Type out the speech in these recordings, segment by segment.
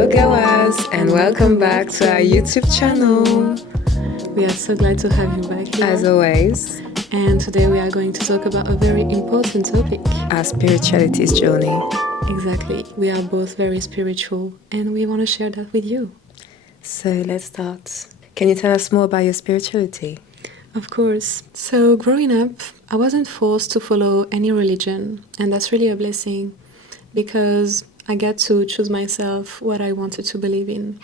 Les.gawas, and welcome back to our YouTube channel. We are so glad to have you back here. As always. And today we are going to talk about a very important topic. Our spirituality's journey. Exactly. We are both very spiritual and we want to share that with you. So let's start. Can you tell us more about your spirituality? Of course. So growing up, I wasn't forced to follow any religion, and that's really a blessing because I got to choose myself what I wanted to believe in.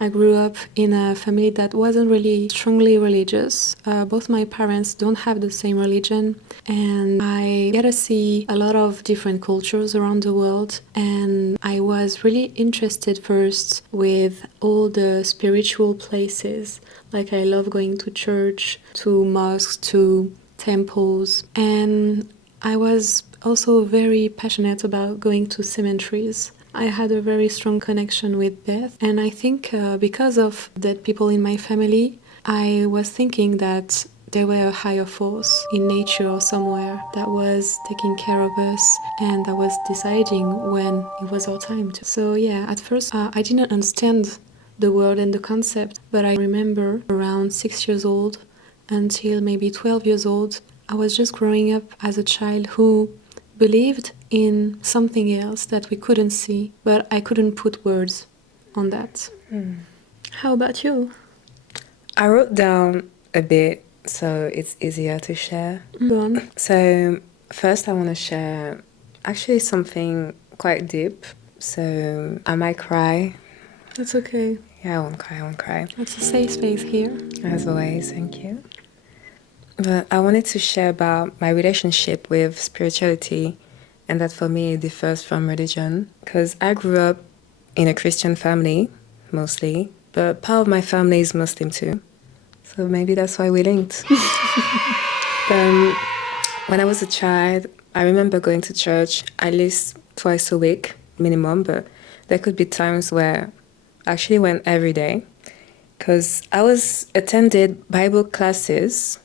I grew up in a family that wasn't really strongly religious. Both my parents don't have the same religion, and I get to see a lot of different cultures around the world. And I was really interested first with all the spiritual places. Like I love going to church, to mosques, to temples, and I was also very passionate about going to cemeteries. I had a very strong connection with death, and I think because of dead people in my family, I was thinking that there were a higher force in nature or somewhere that was taking care of us and that was deciding when it was our time to. So yeah, at first I didn't understand the word and the concept, but I remember around 6 years old until maybe 12 years old, I was just growing up as a child who believed in something else that we couldn't see, but I couldn't put words on that. How about you? I wrote down a bit so it's easier to share. Go on. So first I want to share actually something quite deep. So I might cry. That's okay. Yeah, I won't cry. That's a safe space here. As always, thank you. But I wanted to share about my relationship with spirituality, and that for me it differs from religion. Because I grew up in a Christian family, mostly, but part of my family is Muslim too. So maybe that's why we linked. When I was a child, I remember going to church at least twice a week, minimum, but there could be times where I actually went every day. Because I was attended Bible classes.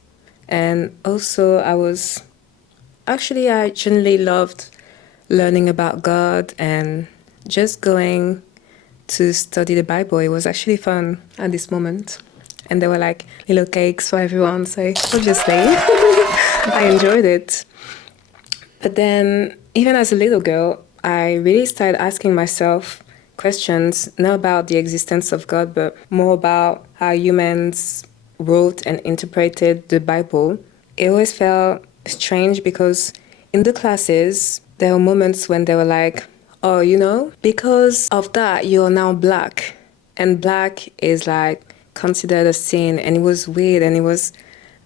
And also I generally loved learning about God and just going to study the Bible. It was actually fun at this moment. And there were like little cakes for everyone, so obviously I enjoyed it. But then, even as a little girl, I really started asking myself questions, not about the existence of God, but more about how humans wrote and interpreted the Bible. It always felt strange because in the classes, there were moments when they were like, oh, because of that, you're now black. And black is like considered a sin. And it was weird, and it was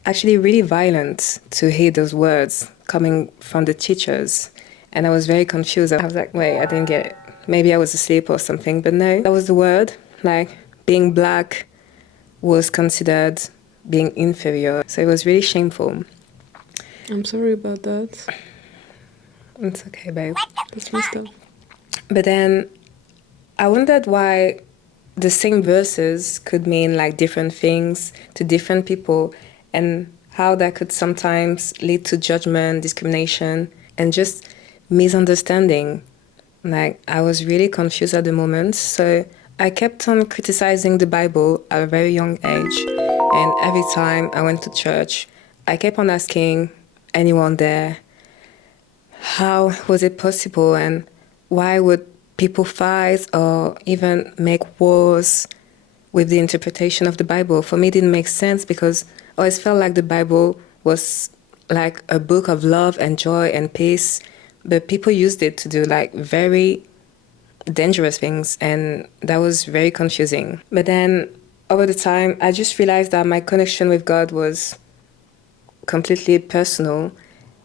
actually really violent to hear those words coming from the teachers. And I was very confused. I was like, wait, I didn't get it. Maybe I was asleep or something. But no, that was the word. Like being black was considered being inferior. So it was really shameful. I'm sorry about that. It's okay, babe. That's messed up. But then I wondered why the same verses could mean like different things to different people, and how that could sometimes lead to judgment, discrimination, and just misunderstanding. Like I was really confused at the moment. So I kept on criticizing the Bible at a very young age, and every time I went to church, I kept on asking anyone there, how was it possible, and why would people fight or even make wars with the interpretation of the Bible? For me, it didn't make sense because I always felt like the Bible was like a book of love and joy and peace, but people used it to do like very dangerous things, and that was very confusing. But then over the time, I just realized that my connection with God was completely personal,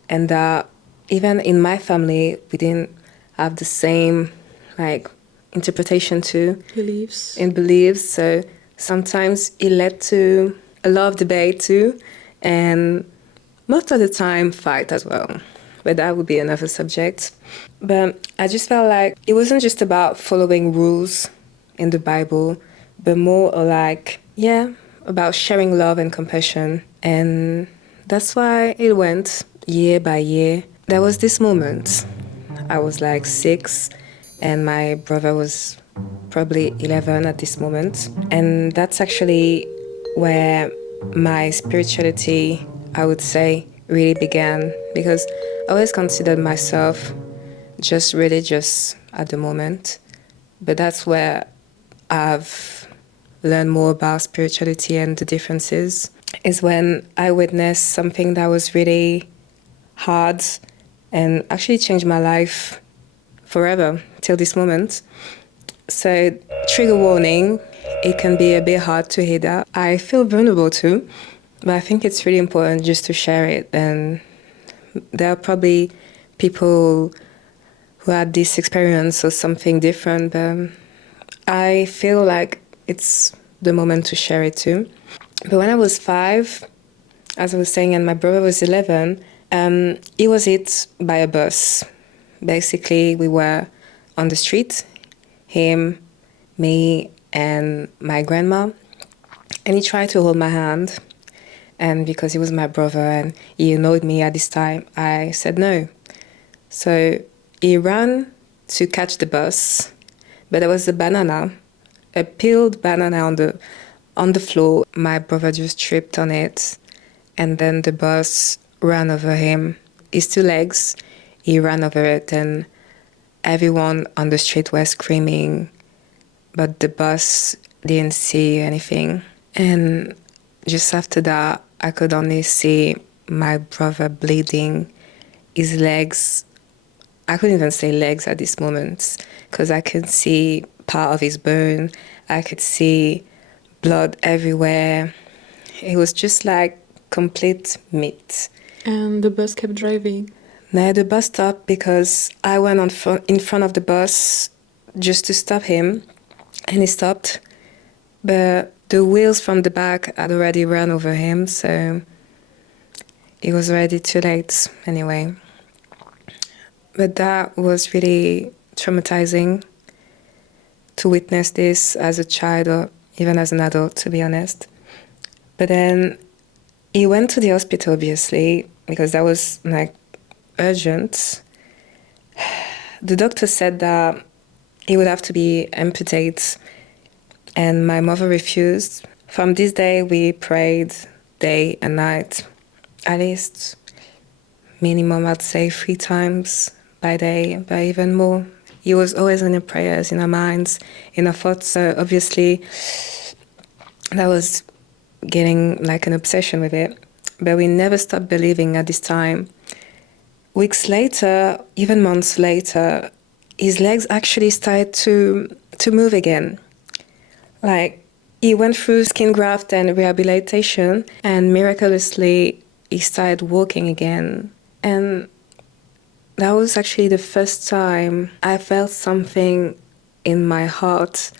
and that even in my family, we didn't have the same like interpretation too. Beliefs. So sometimes it led to a lot of debate too, and most of the time fight as well. But that would be another subject. But I just felt like it wasn't just about following rules in the Bible, but more like, about sharing love and compassion. And that's why it went year by year. There was this moment. I was like 6, and my brother was probably 11 at this moment. And that's actually where my spirituality, I would say, really began, because I always considered myself just religious at the moment. But that's where I've learned more about spirituality and the differences, is when I witnessed something that was really hard and actually changed my life forever till this moment. So, trigger warning, it can be a bit hard to hear that. I feel vulnerable too, but I think it's really important just to share it. And there are probably people who had this experience or something different, but I feel like it's the moment to share it too. But when I was 5, as I was saying, and my brother was 11, he was hit by a bus. Basically, we were on the street, him, me, and my grandma, and he tried to hold my hand. And because he was my brother and he annoyed me at this time, I said no. So he ran to catch the bus, but there was a banana, a peeled banana on the floor. My brother just tripped on it, and then the bus ran over him. His 2 legs, he ran over it, and everyone on the street was screaming, but the bus didn't see anything. And just after that, I could only see my brother bleeding, his legs. I couldn't even say legs at this moment, because I could see part of his bone. I could see blood everywhere. It was just like complete meat. And the bus kept driving. No, the bus stopped because I went in front of the bus just to stop him, and he stopped. But the wheels from the back had already run over him, so it was already too late anyway. But that was really traumatizing to witness this as a child or even as an adult, to be honest. But then he went to the hospital, obviously, because that was like urgent. The doctor said that he would have to be amputated, and my mother refused. From this day, we prayed day and night, at least minimum, I'd say 3 times by day, but even more. He was always in our prayers, in our minds, in our thoughts. So obviously, that was getting like an obsession with it. But we never stopped believing at this time. Weeks later, even months later, his legs actually started to move again. Like, he went through skin graft and rehabilitation, and miraculously, he started walking again. And that was actually the first time I felt something in my heart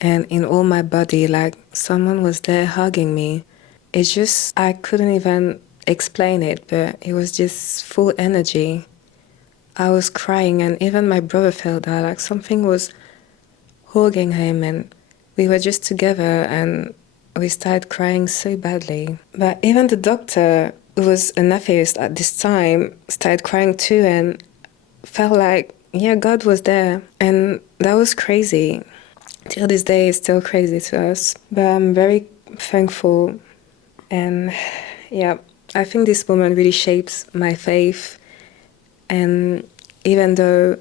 and in all my body, like someone was there hugging me. It's just, I couldn't even explain it, but it was just full energy. I was crying, and even my brother felt that, like something was hugging him, and we were just together, and we started crying so badly. But even the doctor, who was an atheist at this time, started crying too, and felt like, yeah, God was there. And that was crazy. Till this day, it's still crazy to us. But I'm very thankful. And yeah, I think this moment really shapes my faith. And even though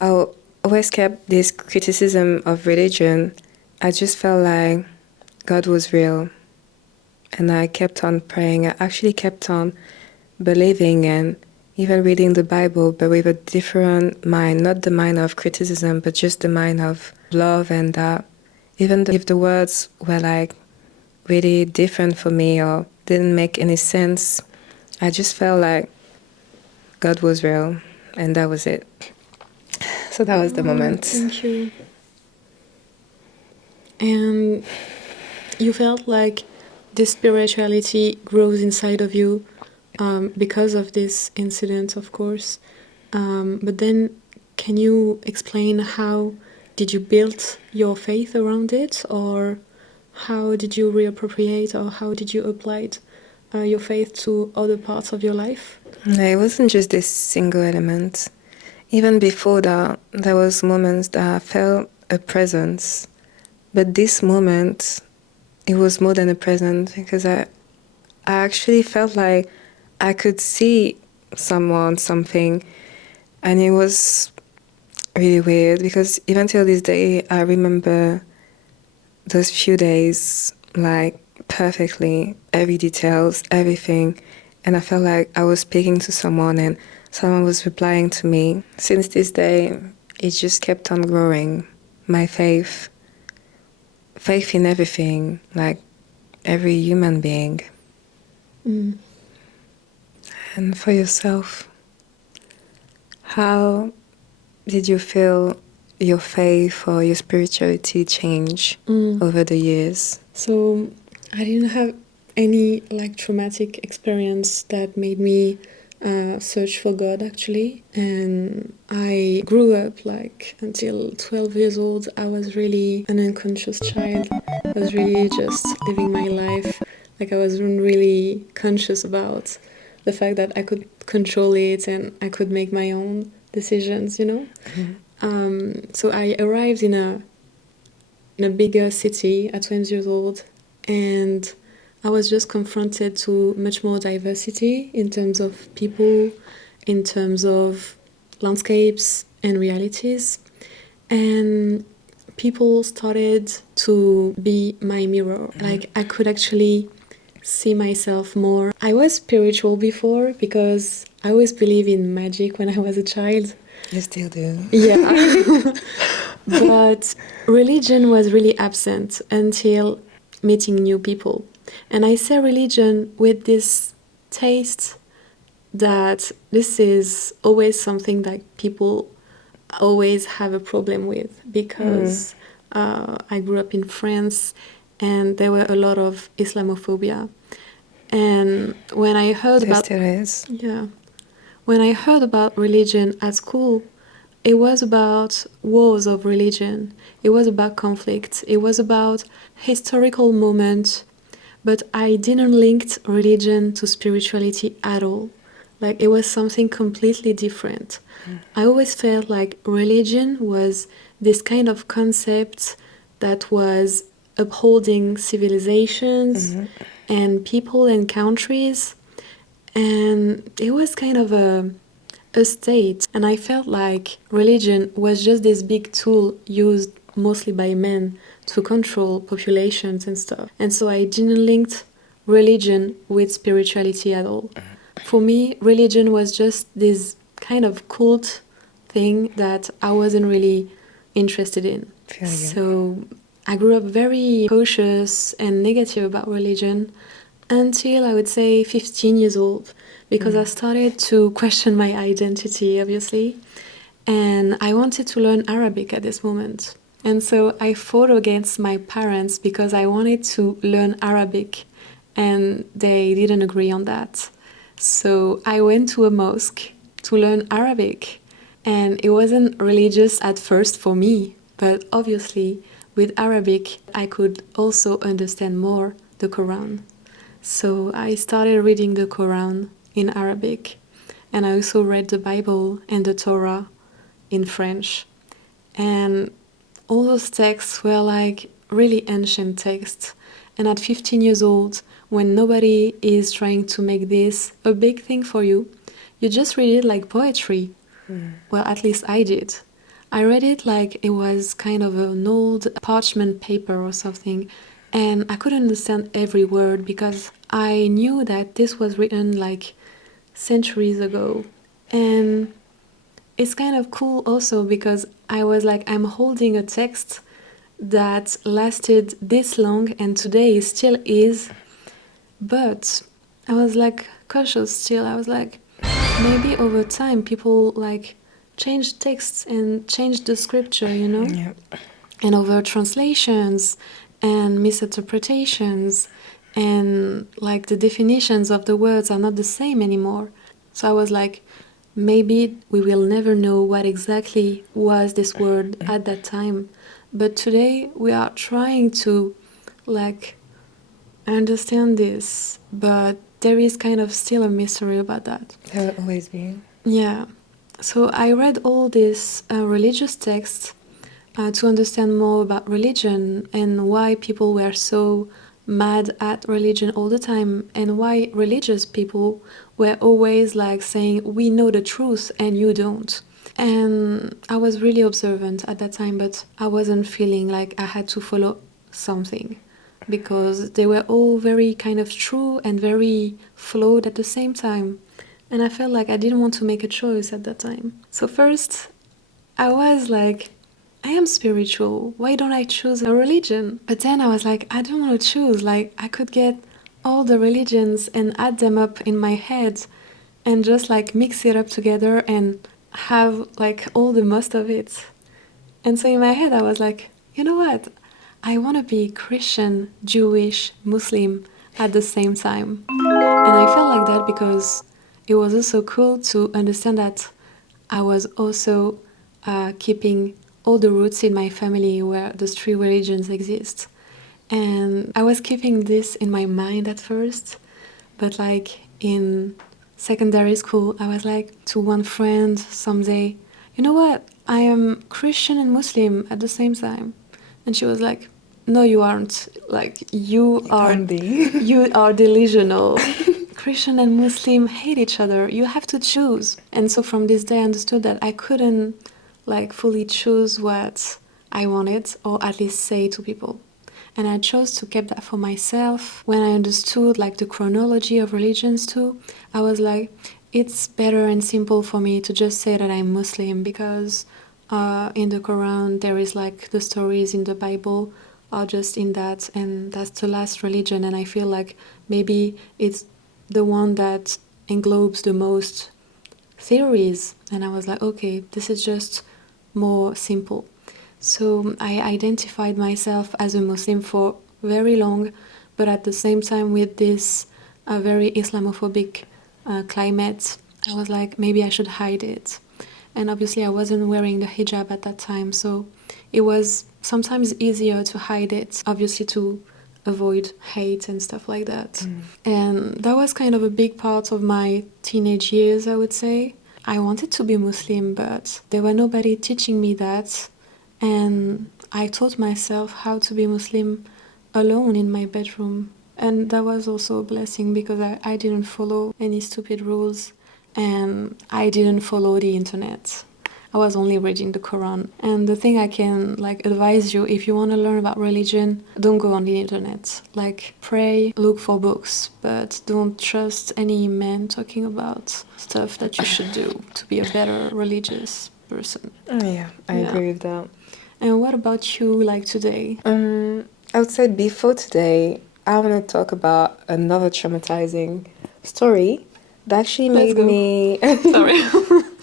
I always kept this criticism of religion, I just felt like God was real. And I kept on praying. I actually kept on believing and even reading the Bible, but with a different mind, not the mind of criticism, but just the mind of love. And that even if the words were like really different for me or didn't make any sense, I just felt like God was real, and that was it. So that was the moment. Thank you. And you felt like this spirituality grows inside of you because of this incident, of course. But then, can you explain how did you build your faith around it, or how did you reappropriate, or how did you apply your faith to other parts of your life? No, it wasn't just this single element. Even before that, there was moments that I felt a presence. But this moment, it was more than a present because I actually felt like I could see someone, something, and it was really weird because even till this day, I remember those few days like perfectly, every details, everything, and I felt like I was speaking to someone and someone was replying to me. Since this day, it just kept on growing. My faith in everything, like every human being. Mm. And for yourself, how did you feel your faith or your spirituality change over the years? So I didn't have any like traumatic experience that made me search for God actually. And I grew up like until 12 years old. I was really an unconscious child. I was really just living my life. Like I wasn't really conscious about the fact that I could control it and I could make my own decisions, you know? So I arrived in a bigger city at 20 years old, and I was just confronted to much more diversity in terms of people, in terms of landscapes and realities. And people started to be my mirror. Like I could actually see myself more. I was spiritual before because I always believed in magic when I was a child. You still do. Yeah. But religion was really absent until meeting new people. And I say religion with this taste that this is always something that people always have a problem with because I grew up in France and there were a lot of Islamophobia. And when I heard There about still is. yeah, when I heard about religion at school, it was about wars of religion. It was about conflict. It was about historical moments. But I didn't link religion to spirituality at all. Like it was something completely different. I always felt like religion was this kind of concept that was upholding civilizations and people and countries, and it was kind of a state, and I felt like religion was just this big tool used mostly by men to control populations and stuff. And so I didn't link religion with spirituality at all. For me, religion was just this kind of cult thing that I wasn't really interested in. Feel you. So I grew up very cautious and negative about religion until I would say 15 years old, because I started to question my identity, obviously, and I wanted to learn Arabic at this moment. And so I fought against my parents because I wanted to learn Arabic, and they didn't agree on that. So I went to a mosque to learn Arabic, and it wasn't religious at first for me, but obviously with Arabic I could also understand more the Quran. So I started reading the Quran in Arabic, and I also read the Bible and the Torah in French. And all those texts were like really ancient texts. And at 15 years old, when nobody is trying to make this a big thing for you, you just read it like poetry. Well, at least I did. I read it like it was kind of an old parchment paper or something, and I couldn't understand every word because I knew that this was written like centuries ago. And it's kind of cool also because I was like, I'm holding a text that lasted this long and today still is, but I was like cautious still. I was like, maybe over time people like change texts and change the scripture, you know? Yeah. And over translations and misinterpretations, and like the definitions of the words are not the same anymore. So I was like, maybe we will never know what exactly was this word at that time, but today we are trying to like understand this, but there is kind of still a mystery about that. There will always be. Yeah. So I read all these religious texts, to understand more about religion and why people were so mad at religion all the time, and why religious people were always like saying, we know the truth and you don't. And I was really observant at that time, but I wasn't feeling like I had to follow something, because they were all very kind of true and very flawed at the same time. And I felt like I didn't want to make a choice at that time. So first, I was like, I am spiritual. Why don't I choose a religion? But then I was like, I don't want to choose. Like, I could get all the religions and add them up in my head and just like mix it up together and have like all the most of it. And so in my head, I was like, you know what? I want to be Christian, Jewish, Muslim at the same time. And I felt like that because it was also cool to understand that I was also keeping all the roots in my family where the three religions exist. And I was keeping this in my mind at first, but like in secondary school, I was like to one friend someday, you know what? I am Christian and Muslim at the same time. And she was like, no, you aren't. Like, You can't be. you are delusional. Christian and Muslim hate each other. You have to choose. And so from this day I understood that I couldn't like fully choose what I wanted, or at least say to people. And I chose to keep that for myself. When I understood like the chronology of religions too, I was like, it's better and simple for me to just say that I'm Muslim, because in the Quran there is like the stories in the Bible are just in that, and that's the last religion, and I feel like maybe it's the one that englobes the most theories. And I was like, okay, this is just more simple. So I identified myself as a Muslim for very long, but at the same time with this very Islamophobic climate, I was like, maybe I should hide it. And obviously I wasn't wearing the hijab at that time, so it was sometimes easier to hide it, obviously to avoid hate and stuff like that. And that was kind of a big part of my teenage years, I would say. I wanted to be Muslim, but there were nobody teaching me that. And I taught myself how to be Muslim alone in my bedroom. And that was also a blessing, because I didn't follow any stupid rules, and I didn't follow the internet. I was only reading the Quran. And the thing I can like advise you, if you want to learn about religion, don't go on the internet. Like, pray, look for books, but don't trust any man talking about stuff that you should do to be a better religious person. Yeah, I Yeah. agree with that. And what about you, like today? I would say before today, I want to talk about another traumatizing story that actually Let's made go. me Sorry.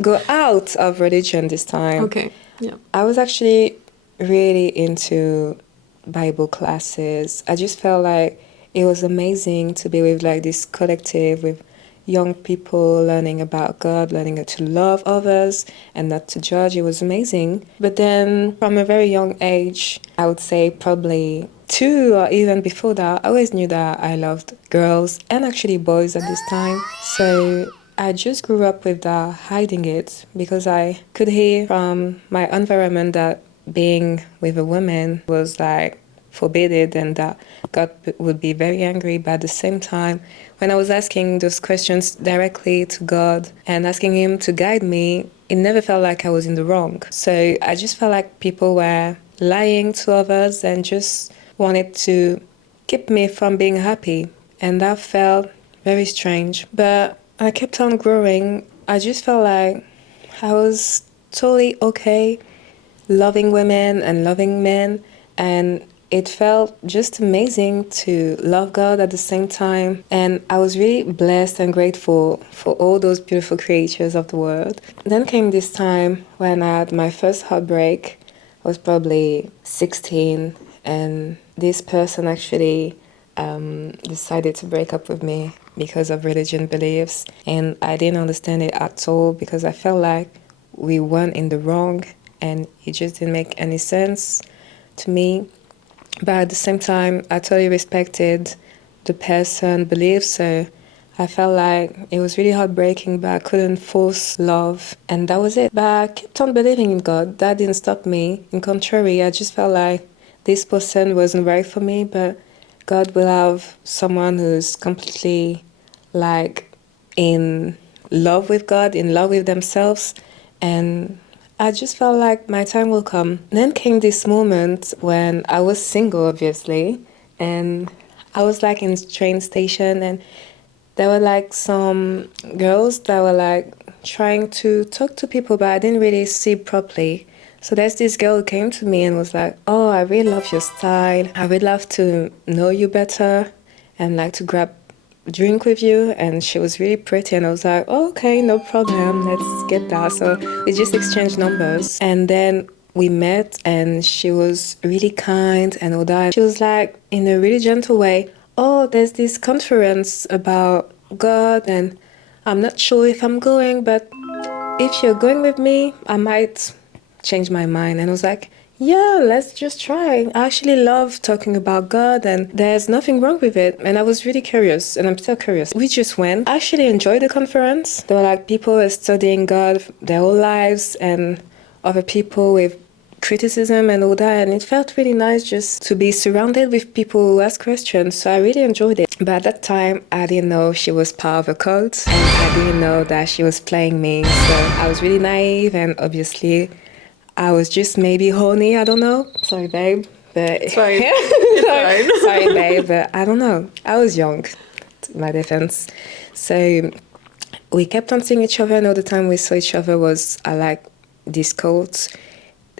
go out of religion this time. Okay. Yeah. I was actually really into Bible classes. I just felt like it was amazing to be with like this collective with young people learning about God, learning to love others and not to judge. It was amazing. But then from a very young age, I would say probably 2 or even before that, I always knew that I loved girls and actually boys at this time. So I just grew up with that, hiding it, because I could hear from my environment that being with a woman was like forbidden and that God would be very angry. But at the same time, when I was asking those questions directly to God and asking Him to guide me, it never felt like I was in the wrong. So I just felt like people were lying to others and just wanted to keep me from being happy. And that felt very strange. But I kept on growing. I just felt like I was totally okay loving women and loving men, and it felt just amazing to love God at the same time. And I was really blessed and grateful for all those beautiful creatures of the world. Then came this time when I had my first heartbreak. I was probably 16, and this person actually decided to break up with me because of religion beliefs. And I didn't understand it at all, because I felt like we weren't in the wrong and it just didn't make any sense to me. But at the same time, I totally respected the person beliefs, so I felt like it was really heartbreaking, but I couldn't force love. And that was it. But I kept on believing in God. That didn't stop me. In contrary, I just felt like this person wasn't right for me, but God will have someone who's completely like in love with God, in love with themselves. And I just felt like my time will come. Then came this moment when I was single, obviously, and I was like in train station, and there were like some girls that were like trying to talk to people, but I didn't really see properly. So there's this girl who came to me and was like, "Oh, I really love your style. I would love to know you better and like to grab a drink with you." And she was really pretty, and I was like, "Oh, okay, no problem. Let's get that." So we just exchanged numbers, and then we met, and she was really kind and all that. She was like, in a really gentle way, "Oh, there's this conference about God, and I'm not sure if I'm going, but if you're going with me, I might change my mind." And I was like, "Yeah, let's just try. I actually love talking about God, and there's nothing wrong with it." And I was really curious, and I'm still curious. We just went. I actually enjoyed the conference. There were like people who were studying God their whole lives, and other people with criticism and all that, and it felt really nice just to be surrounded with people who ask questions. So I really enjoyed it. But at that time, I didn't know she was part of a cult, and I didn't know that she was playing me. So I was really naive, and obviously I was just maybe horny. I don't know. Sorry, babe. But It's fine. It's fine. sorry, babe. But I don't know. I was young, to my defense. So we kept on seeing each other, and all the time we saw each other was like this cult.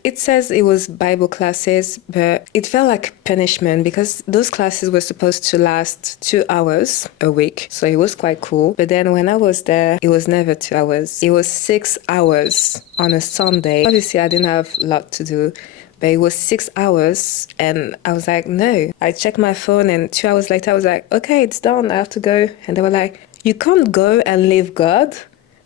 It says it was Bible classes, but it felt like punishment because those classes were supposed to last 2 hours a week. So it was quite cool. But then when I was there, it was never 2 hours. It was 6 hours on a Sunday. Obviously, I didn't have a lot to do, but it was 6 hours. And I was like, no. I checked my phone, and 2 hours later, I was like, okay, it's done. I have to go. And they were like, you can't go and leave God.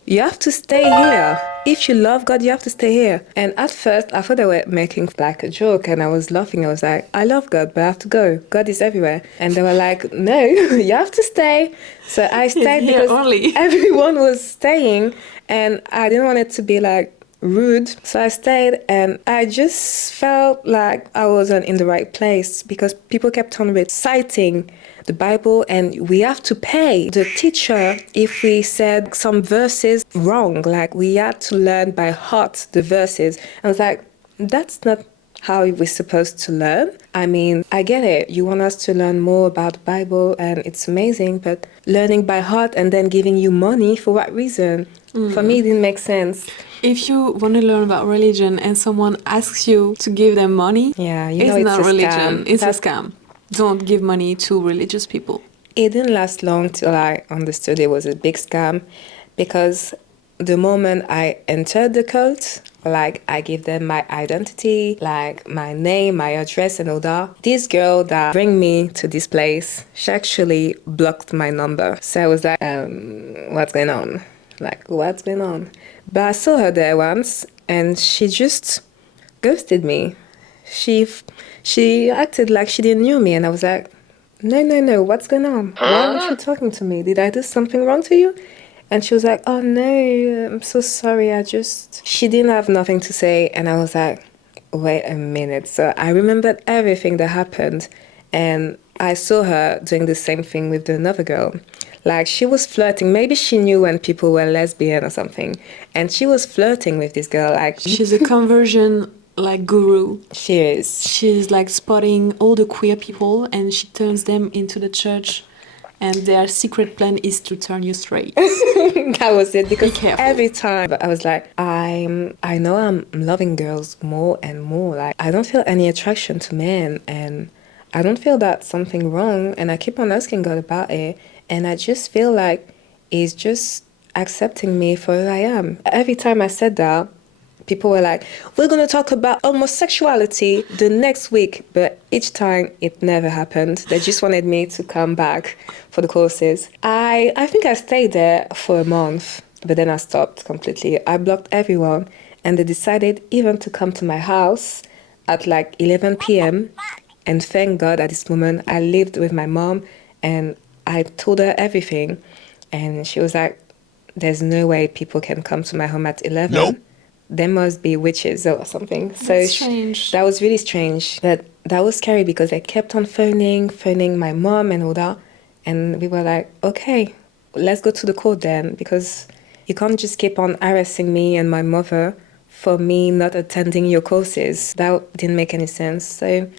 You have to stay here. If you love God, you have to stay here. And at first, I thought they were making like a joke, and I was laughing. I was like, I love God, but I have to go. God is everywhere. And they were like, no, you have to stay. So I stayed here because only. everyone was staying, and I didn't want it to be like rude. So I stayed, and I just felt like I wasn't in the right place because people kept on reciting the Bible, and we have to pay the teacher if we said some verses wrong. Like we had to learn by heart the verses. I was like, that's not how we're supposed to learn. I mean, I get it. You want us to learn more about the Bible, and it's amazing, but learning by heart and then giving you money, for what reason? For me, it didn't make sense. If you want to learn about religion and someone asks you to give them money, Yeah, you it's know it's not a religion. scam. It's a scam. Don't give money to religious people. It didn't last long till I understood it was a big scam, because the moment I entered the cult, like I give them my identity, like my name, my address and all that. This girl that bring me to this place, she actually blocked my number. So I was like, what's going on? Like, what's going on? But I saw her there once, and she just ghosted me. She she acted like she didn't know me, and I was like, no, no, no, what's going on? Why aren't you talking to me? Did I do something wrong to you? And she was like, oh no, I'm so sorry. She didn't have nothing to say. And I was like, wait a minute. So I remembered everything that happened. And I saw her doing the same thing with another girl. Like she was flirting. Maybe she knew when people were lesbian or something. And she was flirting with this girl. Like She's a conversion like guru. she is. She's like spotting all the queer people and she turns them into the church, and their secret plan is to turn you straight. That was it. Because Be careful. every time I was like, I know I'm loving girls more and more. Like I don't feel any attraction to men, and I don't feel that something wrong. And I keep on asking God about it, and I just feel like He's just accepting me for who I am. Every time I said that, people were like, we're going to talk about homosexuality the next week. But each time it never happened. They just wanted me to come back for the courses. I think I stayed there for a month, but then I stopped completely. I blocked everyone, and they decided even to come to my house at like 11 p.m. And thank God at this moment I lived with my mom, and I told her everything. And she was like, there's no way people can come to my home at 11. Nope. There must be witches or something. So That's strange. that was really strange. But that was scary because I kept on phoning my mom and all that. And we were like, okay, let's go to the court then, because you can't just keep on harassing me and my mother for me not attending your courses. That didn't make any sense. So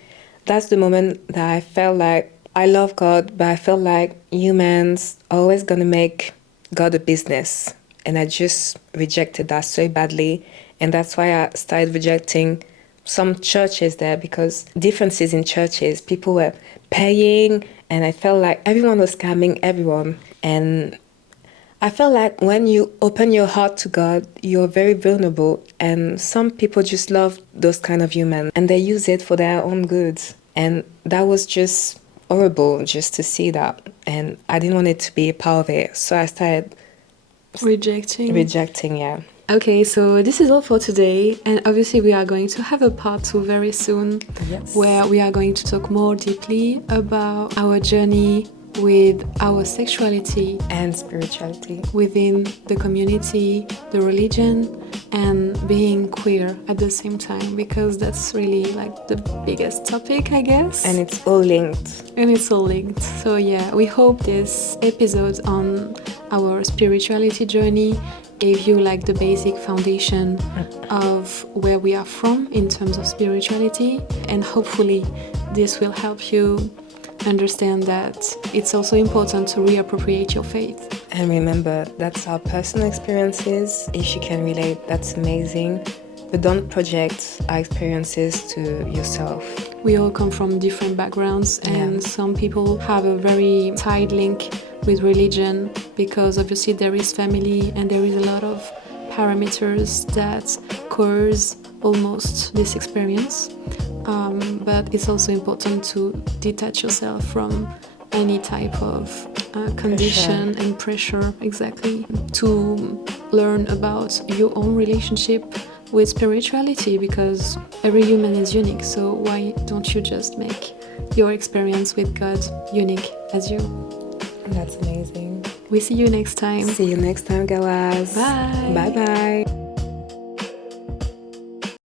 that's the moment that I felt like I love God, but I felt like humans are always going to make God a business. And I just rejected that so badly. And that's why I started rejecting some churches there, because differences in churches, people were paying, and I felt like everyone was scamming everyone. And I felt like when you open your heart to God, you're very vulnerable. And some people just love those kind of humans, and they use it for their own good. And that was just horrible just to see that. And I didn't want it to be a part of it. So I started rejecting, yeah. Okay, so this is all for today, and obviously we are going to have a part 2 very soon, Yes. where we are going to talk more deeply about our journey with our sexuality And spirituality. within the community, the religion, and being queer at the same time, because that's really like the biggest topic, I guess. And it's all linked. And it's all linked. So yeah, we hope this episode on our spirituality journey gave you like the basic foundation of where we are from in terms of spirituality, and hopefully this will help you understand that it's also important to reappropriate your faith. And remember, that's our personal experiences. If you can relate, that's amazing. But don't project our experiences to yourself. We all come from different backgrounds, and some people have a very tight link with religion because obviously there is family and there is a lot of parameters that cause almost this experience. But it's also important to detach yourself from any type of condition and pressure, exactly, to learn about your own relationship with spirituality, because every human is unique. So why don't you just make your experience with God unique as you? That's amazing. We see you next time. See you next time, gawas. Bye. Bye-bye.